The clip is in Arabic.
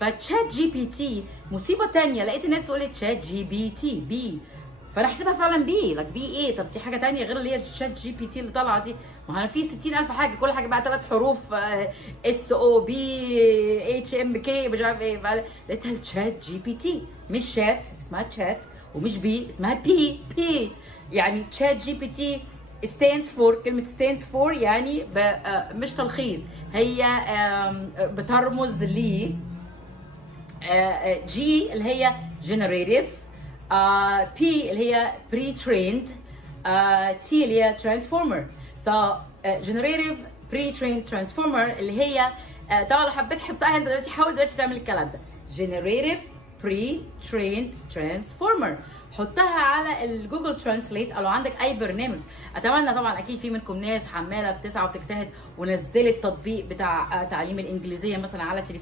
فتشات جي بي تي مصيبه تانية، لقيت الناس تقول لي تشات جي بي تي بي، فانا حسيبها فعلا بي، لك بي ايه؟ طب دي حاجه تانية غير اللي هي تشات جي بي تي اللي طالعه دي. ما انا في 60,000 حاجه، كل حاجه بقى 3 حروف، اس او بي اتش ام كي مش عارف ايه، لقيتها تشات جي بي تي، مش شات اسمها تشات، ومش بي اسمها بي بي. يعني تشات جي بي تي stands for، كلمة stands for يعني مش تلخيص، هي بترمز ل جي اللي هي generative، بي اللي هي pre-trained، تي اللي هي transformer. so generative pre-trained transformer اللي هي طبعا لو حبيت تحطها انت دلوقتي، حاول دلوقتي تعمل الكلام ده، generative pre-trained transformer، حطها على الجوجل ترانسليت او لو عندك اي برنامج. اتمنى طبعا اكيد في منكم ناس حماله بتسعى وبتجتهد ونزلت تطبيق بتاع تعليم الانجليزيه مثلا على تليفون